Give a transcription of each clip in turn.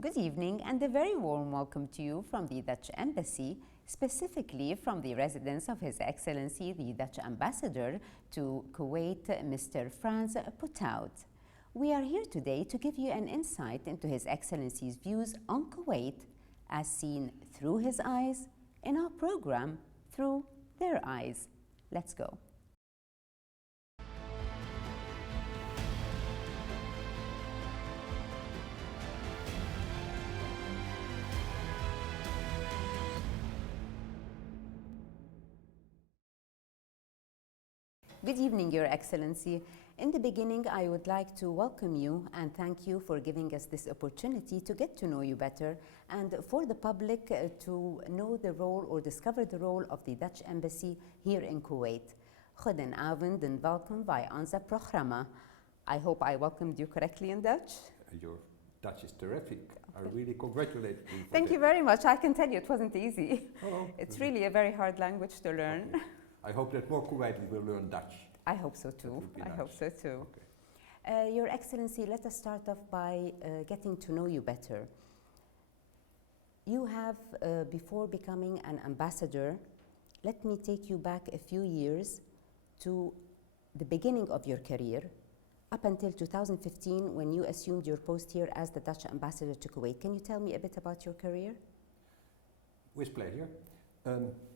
Good evening and a very warm welcome to you from the Dutch Embassy, specifically from the residence of His Excellency the Dutch Ambassador to Kuwait, Mr. Frans Potuyt. We are here today to give you an insight into His Excellency's views on Kuwait as seen through his eyes in our program Through Their Eyes. Let's go. Good evening, Your Excellency. In the beginning, I would like to welcome you and thank you for giving us this opportunity to get to know you better and for the public to know the role or discover the role of the Dutch Embassy here in Kuwait. Goedenavond en welkom bij onze programma. I hope I welcomed you correctly in Dutch. Your Dutch is terrific. I really congratulate you. Thank you very much. I can tell you it wasn't easy. Oh, it's really a very hard language to learn. Okay. I hope that more Kuwaitis will learn Dutch. I hope so too. I hope so too. Okay. Your Excellency, let us start off by getting to know you better. You have, before becoming an ambassador, let me take you back a few years to the beginning of your career, up until 2015 when you assumed your post here as the Dutch ambassador to Kuwait. Can you tell me a bit about your career? With pleasure.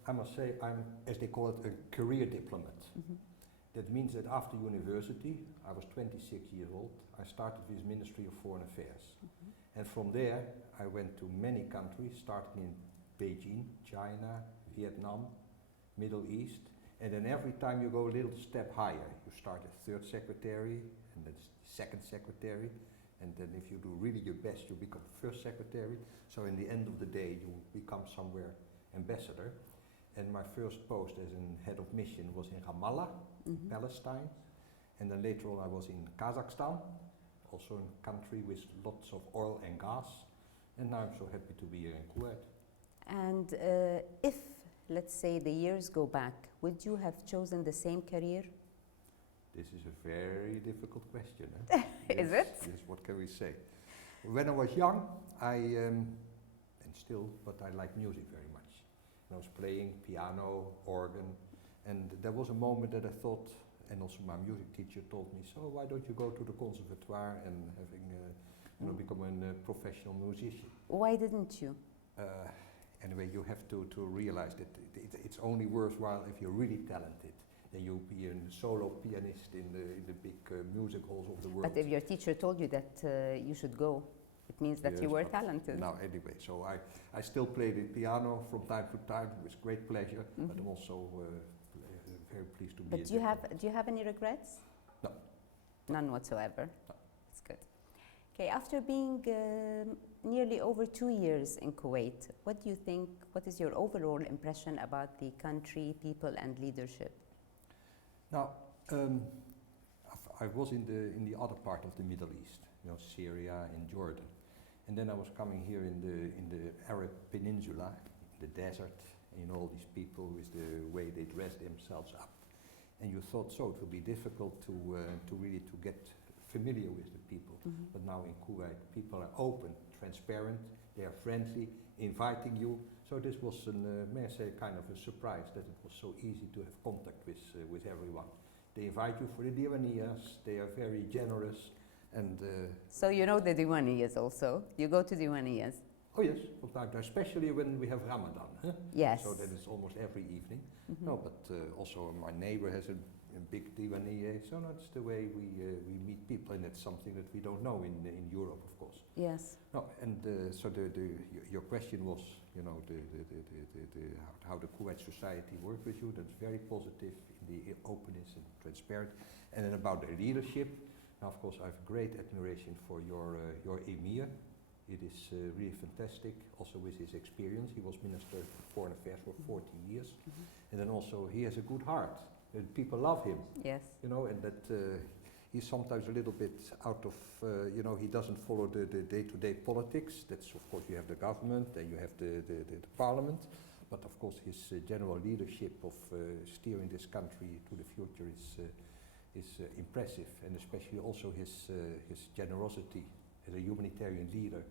I must say I'm, as they call it, a career diplomat. Mm-hmm. That means that after university, I was 26 years old, I started with Ministry of Foreign Affairs. Mm-hmm. And from there, I went to many countries, starting in Beijing, China, Vietnam, Middle East. And then every time you go a little step higher, you start as third secretary, and then second secretary. And then if you do really your best, you become first secretary. So in the end of the day, you become somewhere ambassador. And my first post as an head of mission was in Ramallah, Mm-hmm. Palestine. And then later on I was in Kazakhstan, also a country with lots of oil and gas. And now I'm so happy to be here in Kuwait. And if, let's say, the years go back, would you have chosen the same career? This is a very difficult question. Is it? Yes, what can we say? When I was young, and still, but I like music very much. And I was playing piano, organ, and there was a moment that I thought, and also my music teacher told me, so why don't you go to the conservatoire and become a professional musician? Why didn't you? Anyway, you have to realize that it's only worthwhile if you're really talented. Then you'll be a solo pianist in the big music halls of the world. But if your teacher told you that you should go, it means that yes, you were talented. Now, anyway, so I still play the piano from time to time with great pleasure, Mm-hmm. but I'm also very pleased to be. But do you have any regrets? No. None whatsoever. No. That's good. Okay, after being nearly over 2 years in Kuwait, what do you think? What is your overall impression about the country, people, and leadership? Now, I was in the other part of the Middle East, Syria and Jordan, and then I was coming here in the Arab Peninsula, in the desert, and all these people with the way they dress themselves up, and you thought so it would be difficult to really get familiar with the people. Mm-hmm. But now in Kuwait, people are open, transparent, they are friendly, inviting you. So this was, may I say, kind of a surprise that it was so easy to have contact with everyone. They invite you for the Diwaniyas, they are very generous. And so you know the Diwaniyas also? You go to Diwaniyas? Oh yes, especially when we have Ramadan. Huh? Yes. So that is almost every evening. Mm-hmm. No, but also my neighbor has a big Diwaniyah, so that's the way we meet people, and it's something that we don't know in Europe, of course. Yes. No, and so your question was, how the Kuwait society works with you. That's very positive in the openness and transparent. And then about the leadership, now of course I have great admiration for your emir. It is really fantastic, also with his experience. He was Minister of Foreign Affairs for 40 years. Mm-hmm. And then also he has a good heart. People love him. Yes. And that he's sometimes a little bit out of, he doesn't follow the day-to-day politics. That's, of course, you have the government and you have the parliament. But of course his general leadership of steering this country to the future is impressive, and especially also his generosity as a humanitarian leader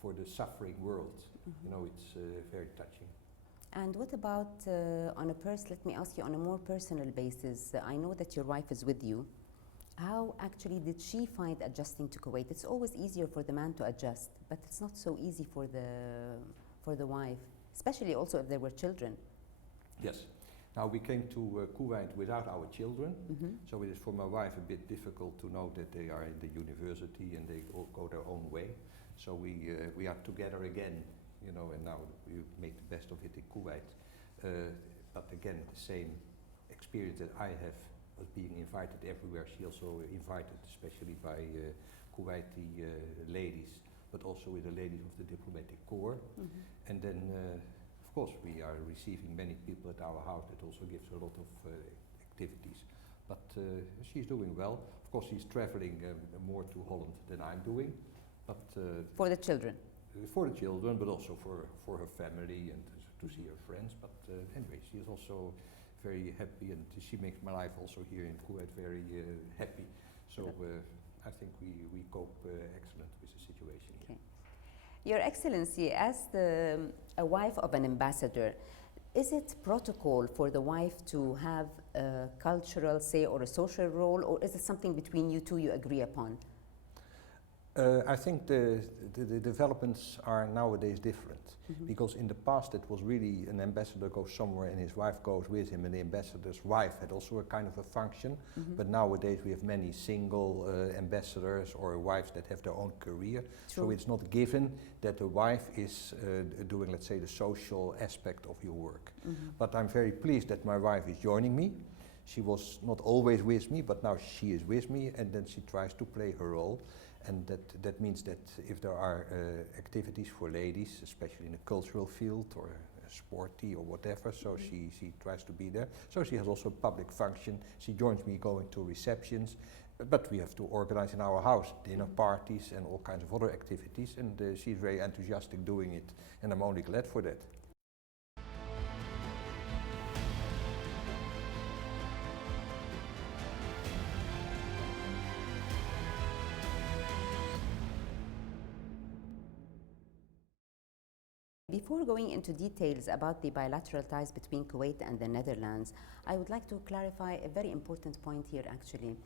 for the suffering world. You know, it's very touching. And what about let me ask you on a more personal basis. I know that your wife is with you. How actually did she find adjusting to Kuwait? It's always easier for the man to adjust, but it's not so easy for the wife, especially also if there were children. Yes. Now we came to Kuwait without our children, so it is for my wife a bit difficult to know that they are in the university and they all go their own way. So we are together again, you know, and now we make the best of it in Kuwait. But again, the same experience that I have was being invited everywhere. She also invited, especially by Kuwaiti ladies, but also with the ladies of the diplomatic corps. And then, of course, we are receiving many people at our house. That also gives a lot of activities. But she's doing well. Of course, she's traveling more to Holland than I'm doing. But for the children? For the children, but also for her family and to see her friends. But anyway, she is also very happy, and she makes my life also here in Kuwait very happy. So I think we cope excellent with the situation here. Your Excellency, as a wife of an ambassador, is it protocol for the wife to have a cultural, say, or a social role, or is it something between you two you agree upon? I think the developments are nowadays different, because in the past it was really an ambassador goes somewhere and his wife goes with him, and the ambassador's wife had also a kind of a function. But nowadays we have many single ambassadors or wives that have their own career. True. So it's not given that the wife is doing, let's say, the social aspect of your work. But I'm very pleased that my wife is joining me. She was not always with me, but now she is with me, and then she tries to play her role. And that means that if there are activities for ladies, especially in the cultural field or sporty or whatever, so she tries to be there. So she has also a public function. She joins me going to receptions, but we have to organize in our house dinner parties and all kinds of other activities, and she's very enthusiastic doing it, and I'm only glad for that. Before going into details about the bilateral ties between Kuwait and the Netherlands, I would like to clarify a very important point here actually.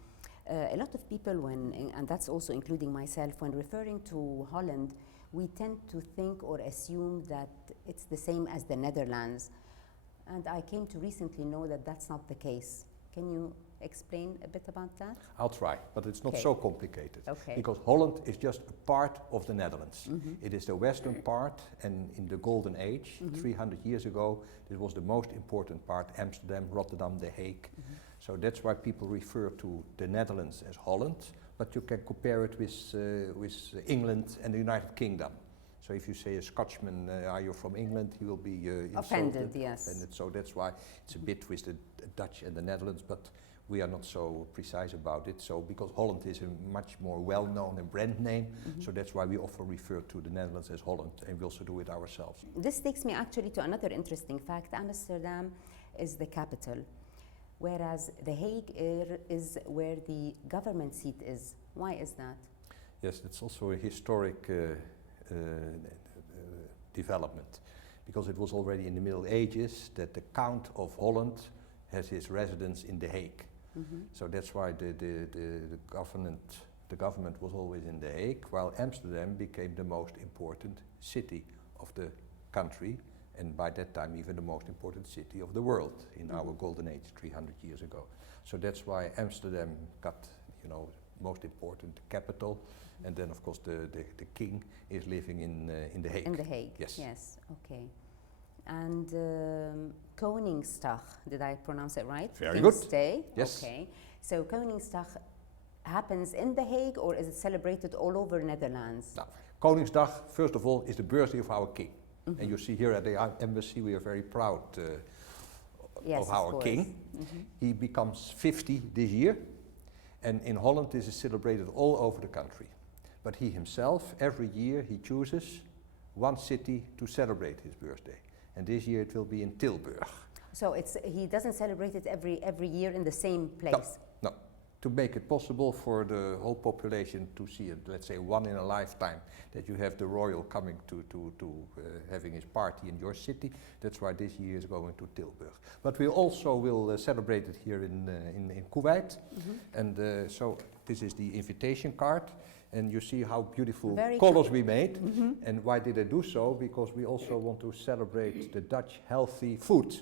A lot of people, and that's also including myself, when referring to Holland, we tend to think or assume that it's the same as the Netherlands. And I came to recently know that that's not the case. Can you explain a bit about that? I'll try, but it's not so complicated. Okay. Because Holland is just a part of the Netherlands. It is the western part, and in the Golden Age, 300 years ago, this was the most important part: Amsterdam, Rotterdam, The Hague. So that's why people refer to the Netherlands as Holland, but you can compare it with England and the United Kingdom. So if you say a Scotsman, are you from England, he will be offended, yes. Offended. So that's why it's a bit with the Dutch and the Netherlands, but we are not so precise about it. So because Holland is a much more well-known and brand name, so that's why we often refer to the Netherlands as Holland, and we also do it ourselves. This takes me actually to another interesting fact. Amsterdam is the capital, whereas The Hague is where the government seat is. Why is that? Yes, it's also a historic development, because it was already in the Middle Ages that the Count of Holland has his residence in The Hague. So that's why the government was always in The Hague, while Amsterdam became the most important city of the country, and by that time even the most important city of the world in our golden age 300 years ago. So that's why Amsterdam got, you know, most important capital, and then of course the king is living in The Hague. In The Hague, yes, okay. And Koningsdag, did I pronounce it right? Very King's good. Day, yes. Okay. So Koningsdag happens in The Hague, or is it celebrated all over Netherlands? Now, Koningsdag, first of all, is the birthday of our king. And you see here at the embassy we are very proud of our king. He becomes 50 this year, and in Holland this is celebrated all over the country. But he himself, every year he chooses one city to celebrate his birthday. And this year it will be in Tilburg. So he doesn't celebrate it every year in the same place? No. to make it possible for the whole population to see it, let's say one in a lifetime, that you have the royal coming to having his party in your city. That's why this year is going to Tilburg. But we also will celebrate it here in Kuwait. And so this is the invitation card. And you see how beautiful colors we made. And why did I do so? Because we also want to celebrate the Dutch healthy food.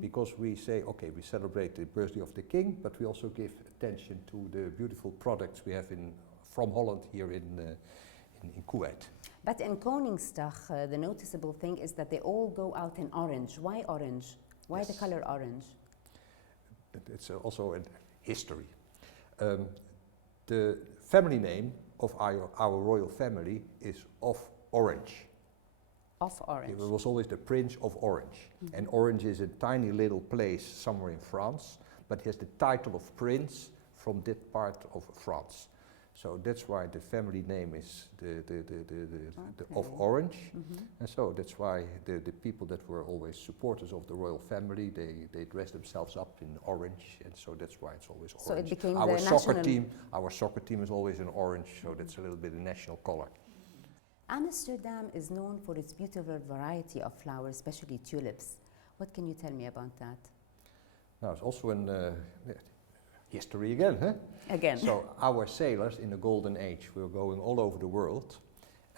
Because we say, okay, we celebrate the birthday of the king, but we also give attention to the beautiful products we have from Holland here in Kuwait. But in Koningsdag, the noticeable thing is that they all go out in orange. Why orange? Why the color orange? It's also a history. The family name of our royal family is of Orange. Of Orange. It was always the Prince of Orange. And Orange is a tiny little place somewhere in France, but he has the title of Prince from that part of France. So that's why the family name is of Orange. And so that's why the people that were always supporters of the royal family, they dress themselves up in orange, and so that's why it's always orange. So it became our the Our soccer team is always in orange, so that's a little bit the national color. Amsterdam is known for its beautiful variety of flowers, especially tulips. What can you tell me about that? Now, it's also in history again, huh? Again. So our sailors in the golden age were going all over the world,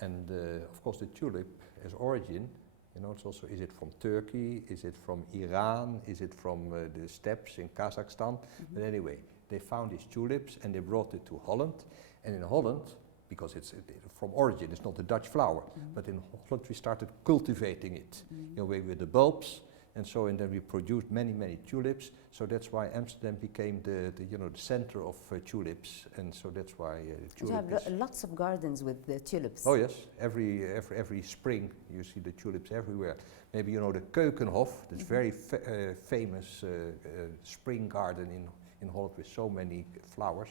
and of course the tulip as origin, you know, it's also, is it from Turkey, is it from Iran, is it from the steppes in Kazakhstan? But anyway, they found these tulips and they brought it to Holland, and in Holland, because it's from origin, it's not a Dutch flower, but in Holland we started cultivating it, you know, with the bulbs, and so and then we produced many tulips. So that's why Amsterdam became the center of tulips, and so that's why tulip. You have lots of gardens with the tulips. Oh yes, every spring you see the tulips everywhere. Maybe you know the Keukenhof, this very famous spring garden in Holland with so many flowers.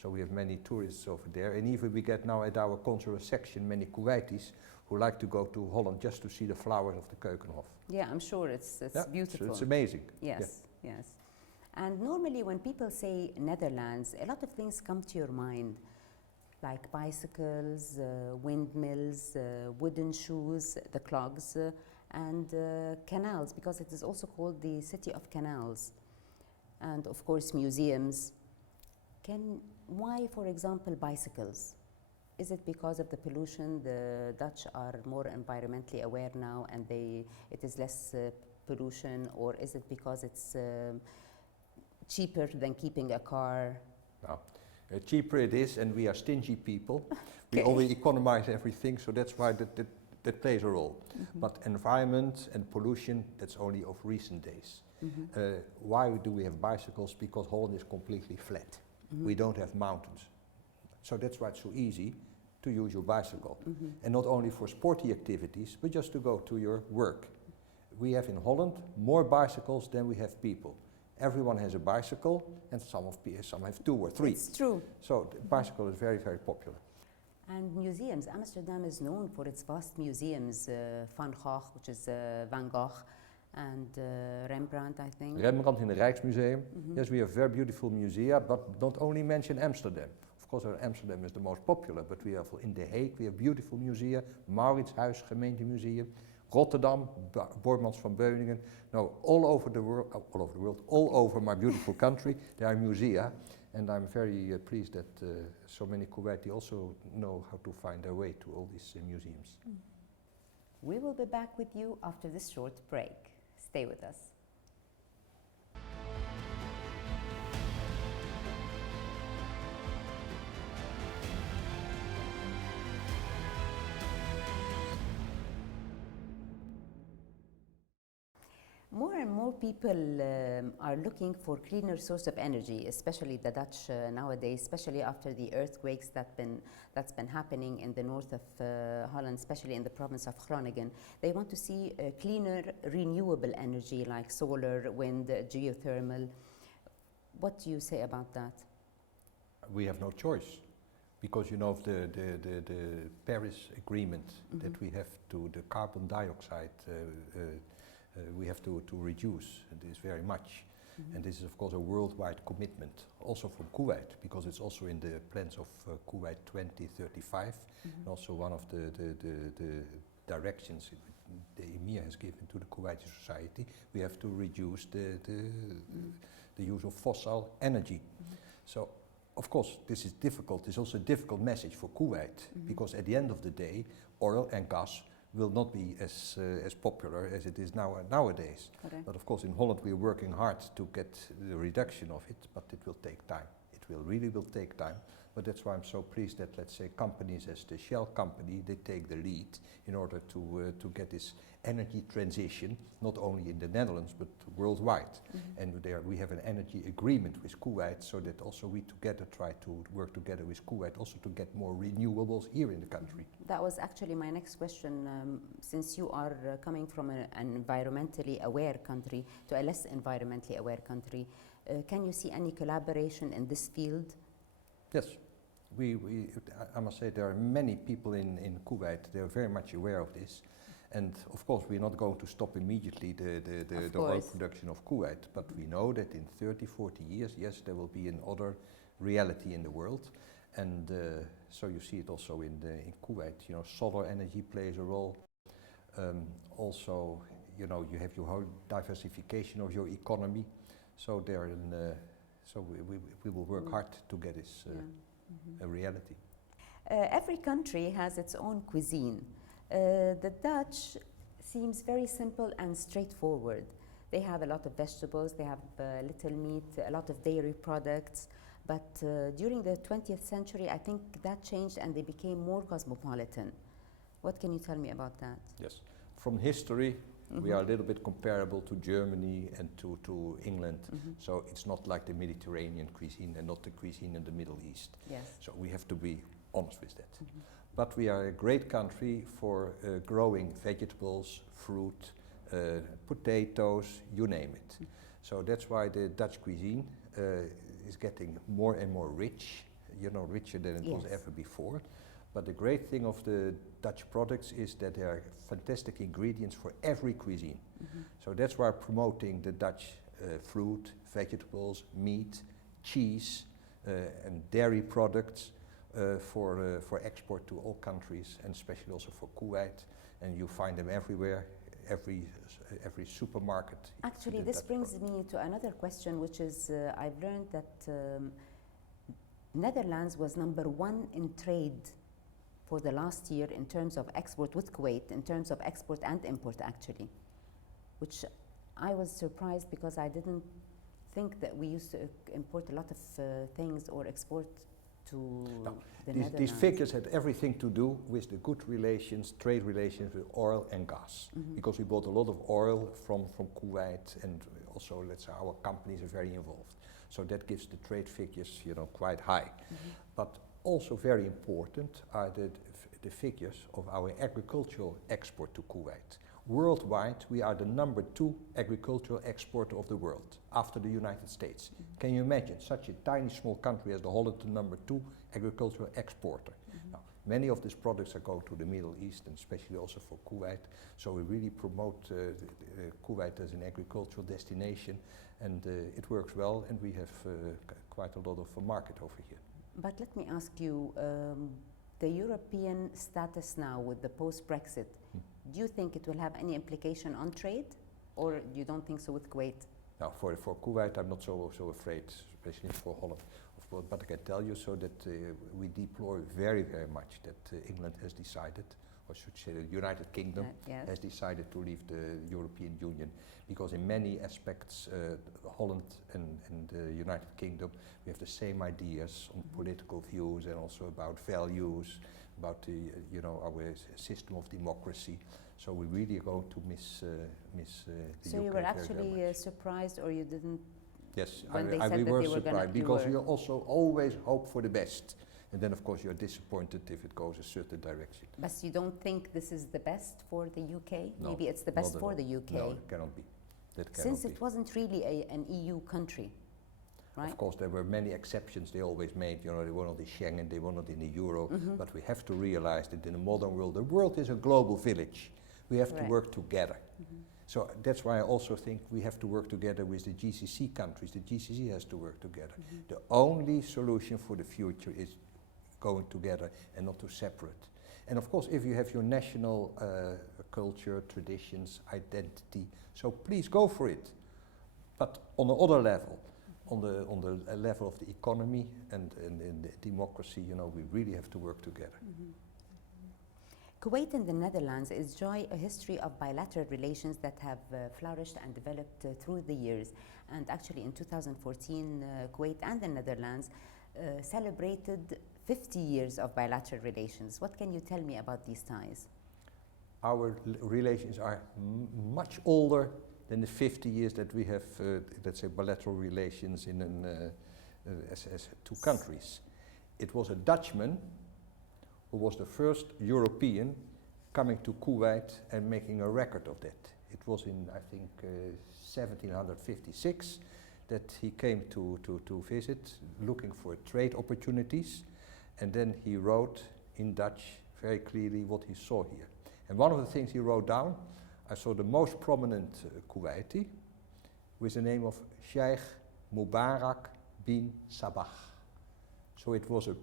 So we have many tourists over there, and even we get now at our cultural section many Kuwaitis who like to go to Holland just to see the flowers of the Keukenhof. Yeah, I'm sure it's beautiful. So it's amazing. Yes, yes. And normally when people say Netherlands, a lot of things come to your mind, like bicycles, windmills, wooden shoes, the clogs, and canals, because it is also called the city of canals. And of course museums. Why, for example, bicycles? Is it because of the pollution? The Dutch are more environmentally aware now and it is less pollution, or is it because it's cheaper than keeping a car? No. Cheaper it is, and we are stingy people. We always economize everything, so that's why that plays a role. But environment and pollution, that's only of recent days. Why do we have bicycles? Because Holland is completely flat. We don't have mountains. So that's why it's so easy to use your bicycle. And not only for sporty activities, but just to go to your work. We have in Holland more bicycles than we have people. Everyone has a bicycle, and some have 2 or 3. It's true. So the bicycle is very, very popular. And museums. Amsterdam is known for its vast museums. Van Gogh, which is Van Gogh, and Rembrandt, I think. Rembrandt in the Rijksmuseum. Yes, we have very beautiful musea, but don't only mention Amsterdam. Of course, Amsterdam is the most popular, but we have in The Hague, we have beautiful musea, Mauritshuis Gemeentemuseum, Rotterdam, Boijmans van Beuningen. No, all over the world, all over my beautiful country, there are musea, and I'm very pleased that so many Kuwaiti also know how to find their way to all these museums. We will be back with you after this short break. Stay with us. More and more people are looking for cleaner source of energy, especially the Dutch nowadays, especially after the earthquakes that's been happening in the north of Holland, especially in the province of Groningen. They want to see cleaner, renewable energy like solar, wind, geothermal. What do you say about that? We have no choice, because you know of the Paris Agreement that we have to the carbon dioxide we have to reduce this very much. And this is of course a worldwide commitment, also from Kuwait, because it's also in the plans of Kuwait 2035, and also one of the directions the Emir has given to the Kuwaiti society. We have to reduce the use of fossil energy. So of course this is difficult. It's also a difficult message for Kuwait, because at the end of the day oil and gas will not be as popular as it is nowadays. Correct. But of course in Holland we are working hard to get the reduction of it, but it will take time. It really will take time. But that's why I'm so pleased that, let's say, companies as the Shell company, they take the lead in order to get this energy transition, not only in the Netherlands, but worldwide. And there we have an energy agreement with Kuwait, so that also we together try to work together with Kuwait also to get more renewables here in the country. That was actually my next question. Since you are coming from an environmentally aware country to a less environmentally aware country, can you see any collaboration in this field? Yes, I must say there are many people in Kuwait, they are very much aware of this. And of course we're not going to stop immediately the oil production of Kuwait, but we know that in 30, 40 years, yes, there will be another reality in the world. And so you see it also in Kuwait, you know, solar energy plays a role. Also, you know, you have your whole diversification of your economy. So so we will work hard to get this a reality. Every country has its own cuisine. The Dutch seems very simple and straightforward. They have a lot of vegetables, they have little meat, a lot of dairy products. But during the 20th century, I think that changed and they became more cosmopolitan. What can you tell me about that? Yes, from history, we are a little bit comparable to Germany and to England. So it's not like the Mediterranean cuisine and not the cuisine in the Middle East. Yes. So we have to be honest with that. But we are a great country for growing vegetables, fruit, potatoes, you name it. So that's why the Dutch cuisine is getting more and more rich, you know, richer than it was ever before. But the great thing of the Dutch products is that there are fantastic ingredients for every cuisine. So that's why promoting the Dutch fruit, vegetables, meat, cheese and dairy products for export to all countries, and especially also for Kuwait. And you find them everywhere, every supermarket. Actually, this brings me to another question, which is I've learned that Netherlands was #1 in trade for the last year in terms of export with Kuwait, in terms of export and import actually, which I was surprised because I didn't think that we used to import a lot of things or export to the Netherlands. These figures had everything to do with the good relations, trade relations with oil and gas, because we bought a lot of oil from Kuwait, and also, let's say, our companies are very involved. So that gives the trade figures, you know, quite high. But also very important are the figures of our agricultural export to Kuwait. Worldwide, we are the #2 agricultural exporter of the world, after the United States. Can you imagine such a tiny small country as the Holland, the #2 agricultural exporter? Now, many of these products are going to the Middle East, and especially also for Kuwait. So we really promote Kuwait as an agricultural destination, and it works well, and we have quite a lot of market over here. But let me ask you, the European status now with the post-Brexit, do you think it will have any implication on trade, or you don't think so with Kuwait? Now, for Kuwait, I'm not so afraid, especially for Holland. Of course, but I can tell you so that we deplore very, very much that England has decided, or should say the United Kingdom has decided to leave the European Union, because in many aspects, Holland and the United Kingdom, we have the same ideas on political views and also about values, about the, you know, our system of democracy. So we really are going to miss the So UK you were very, actually very much. surprised, or you didn't? Yes, when they said we that were they were surprised, because we also always hope for the best. And then of course you're disappointed if it goes a certain direction. But you don't think this is the best for the UK? No, maybe it's the best for the UK? No, it cannot be. That cannot Since be. it wasn't really an EU country, right? Of course, there were many exceptions they always made. You know, they were not in Schengen, they were not in the Euro. But we have to realize that in the modern world, the world is a global village. We have to work together. So that's why I also think we have to work together with the GCC countries. The GCC has to work together. The only solution for the future is going together and not too separate. And of course, if you have your national culture, traditions, identity, so please go for it. But on the other level, on the level of the economy and the democracy, you know, we really have to work together. Kuwait and the Netherlands enjoy a history of bilateral relations that have flourished and developed through the years. And actually in 2014, Kuwait and the Netherlands celebrated 50 years of bilateral relations. What can you tell me about these ties? Our relations are much older than the 50 years that we have, let's say, bilateral relations in as two countries. It was a Dutchman who was the first European coming to Kuwait and making a record of that. It was in, I think, 1756 that he came to visit, looking for trade opportunities, and then he wrote in Dutch very clearly what he saw here. And one of the things he wrote down, I saw the most prominent Kuwaiti with the name of Sheikh Mubarak bin Sabah. So it was an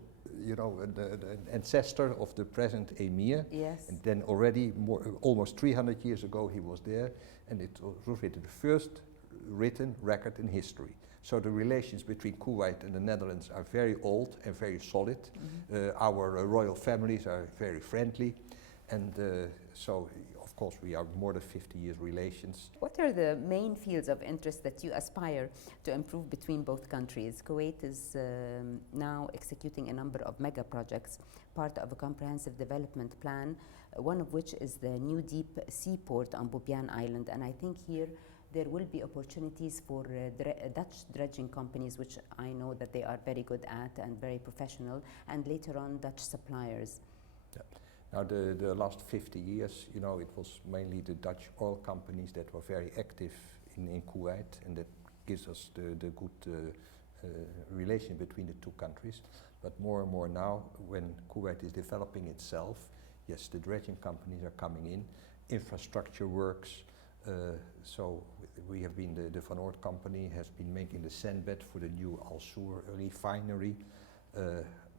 ancestor of the present emir. Yes. And then already almost 300 years ago he was there, and it was written the first written record in history. So the relations between Kuwait and the Netherlands are very old and very solid. Our royal families are very friendly, and so of course we are more than 50 years relations. What are the main fields of interest that you aspire to improve between both countries? Kuwait is now executing a number of mega projects, part of a comprehensive development plan, one of which is the new deep seaport on Bubiyan Island. And I think here there will be opportunities for Dutch dredging companies, which I know that they are very good at and very professional, and later on Dutch suppliers. Yeah. Now the last 50 years, you know, it was mainly the Dutch oil companies that were very active in Kuwait, and that gives us the good relation between the two countries. But more and more now, when Kuwait is developing itself, yes, the dredging companies are coming in, infrastructure works. So we have been, the Van Oort company has been making the sandbed for the new Al Sur refinery.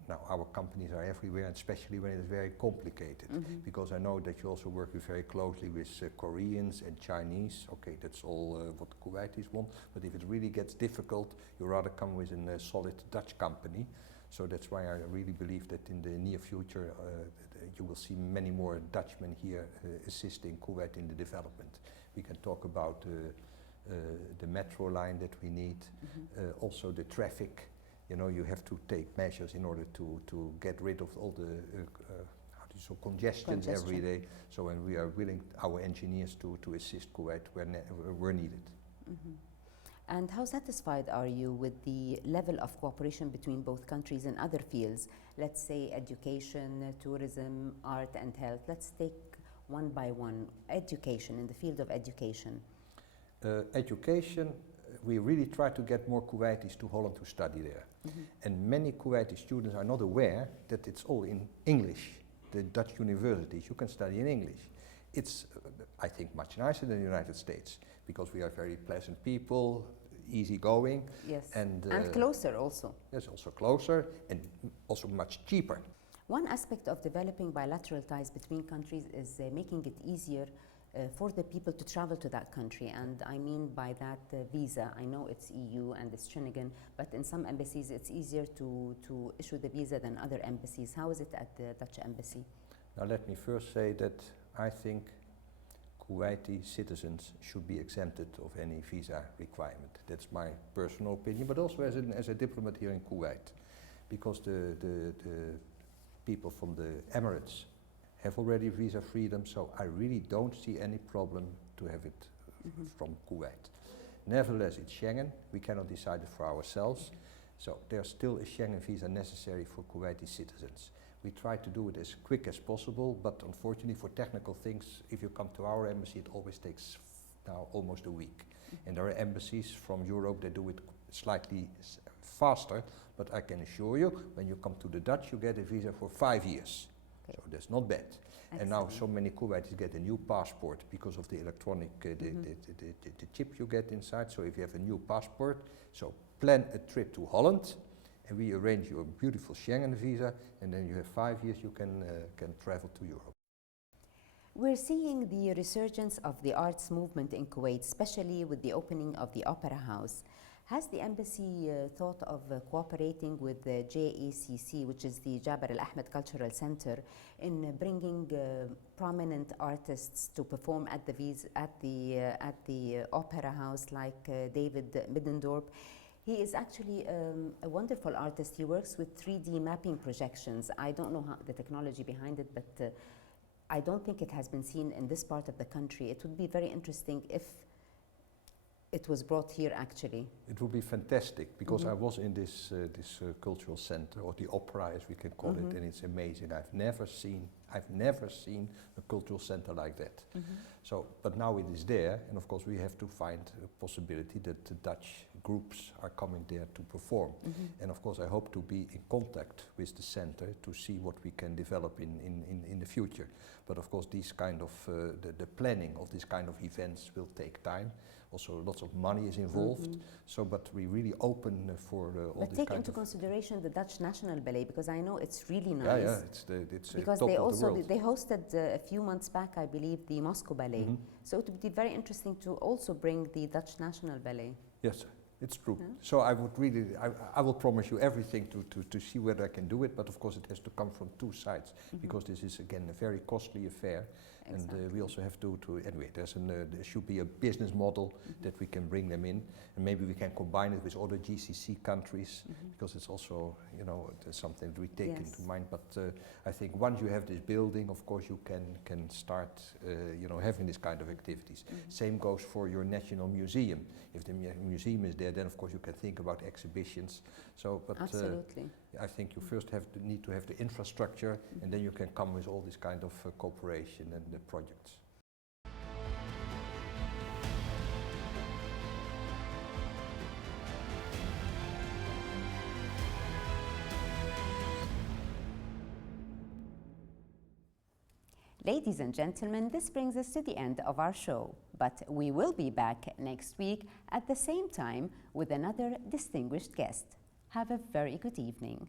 Now our companies are everywhere, and especially when it is very complicated, because I know that you also work very closely with Koreans and Chinese. Okay, that's all what Kuwaitis want, but if it really gets difficult, you rather come with a solid Dutch company. So that's why I really believe that in the near future you will see many more Dutchmen here assisting Kuwait in the development. We can talk about the metro line that we need, also the traffic. You know, you have to take measures in order to get rid of all the congestion every day. So when we are willing, our engineers to assist Kuwait where needed. And how satisfied are you with the level of cooperation between both countries in other fields? Let's say education, tourism, art and health. Let's take one by one. Education, in the field of education. Education, we really try to get more Kuwaitis to Holland to study there. And many Kuwaiti students are not aware that it's all in English. The Dutch universities, you can study in English. It's, I think, much nicer than the United States, because we are very pleasant people, easygoing. Yes, and closer also. Yes, also closer and also much cheaper. One aspect of developing bilateral ties between countries is making it easier for the people to travel to that country, and I mean by that visa. I know it's EU and it's Schengen, but in some embassies it's easier to issue the visa than other embassies. How is it at the Dutch embassy? Now let me first say that I think Kuwaiti citizens should be exempted of any visa requirement. That's my personal opinion, but also as a diplomat here in Kuwait, because the people from the Emirates have already visa freedom, so I really don't see any problem to have it from Kuwait. Nevertheless, it's Schengen, we cannot decide it for ourselves, so there's still a Schengen visa necessary for Kuwaiti citizens. We try to do it as quick as possible, but unfortunately for technical things, if you come to our embassy, it always takes now almost a week. And there are embassies from Europe that do it slightly faster, but I can assure you, when you come to the Dutch, you get a visa for 5 years. So that's not bad. And now so many Kuwaitis get a new passport because of the electronic, the chip you get inside. So if you have a new passport, so plan a trip to Holland, and we arrange you a beautiful Schengen visa, and then you have 5 years you can travel to Europe. We're seeing the resurgence of the arts movement in Kuwait, especially with the opening of the Opera House. Has the embassy thought of cooperating with the JACC, which is the Jaber Al Ahmed Cultural Center, in bringing prominent artists to perform at the Opera House, like David Middendorp? He is actually a wonderful artist. He works with 3D mapping projections. I don't know the technology behind it, but I don't think it has been seen in this part of the country. It would be very interesting if it was brought here, actually. It would be fantastic, because I was in this cultural center, or the opera as we can call it, and it's amazing. I've never seen a cultural center like that. So, but now it is there, and of course we have to find a possibility that the Dutch groups are coming there to perform. And of course I hope to be in contact with the center to see what we can develop in the future. But of course these kind of, the planning of this kind of events will take time. Also lots of money is involved, so but we really open for all this kind of... But take into consideration the Dutch National Ballet, because I know it's really nice. Yeah, it's because top they of also the world. they hosted a few months back, I believe, the Moscow Ballet. So it would be very interesting to also bring the Dutch National Ballet. Yes, it's true. So I would really, I will promise you everything to see whether I can do it, but of course it has to come from two sides, because this is again a very costly affair. Exactly. And we also have to anyway, there should be a business model that we can bring them in, and maybe we can combine it with other GCC countries, because it's also, you know, something that we take into mind. But I think once you have this building, of course you can start, you know, having this kind of activities. Same goes for your national museum. If the museum is there, then of course you can think about exhibitions. So, but absolutely. I think you first need to have the infrastructure, and then you can come with all this kind of cooperation and the projects. Ladies and gentlemen, this brings us to the end of our show, but we will be back next week at the same time with another distinguished guest. Have a very good evening.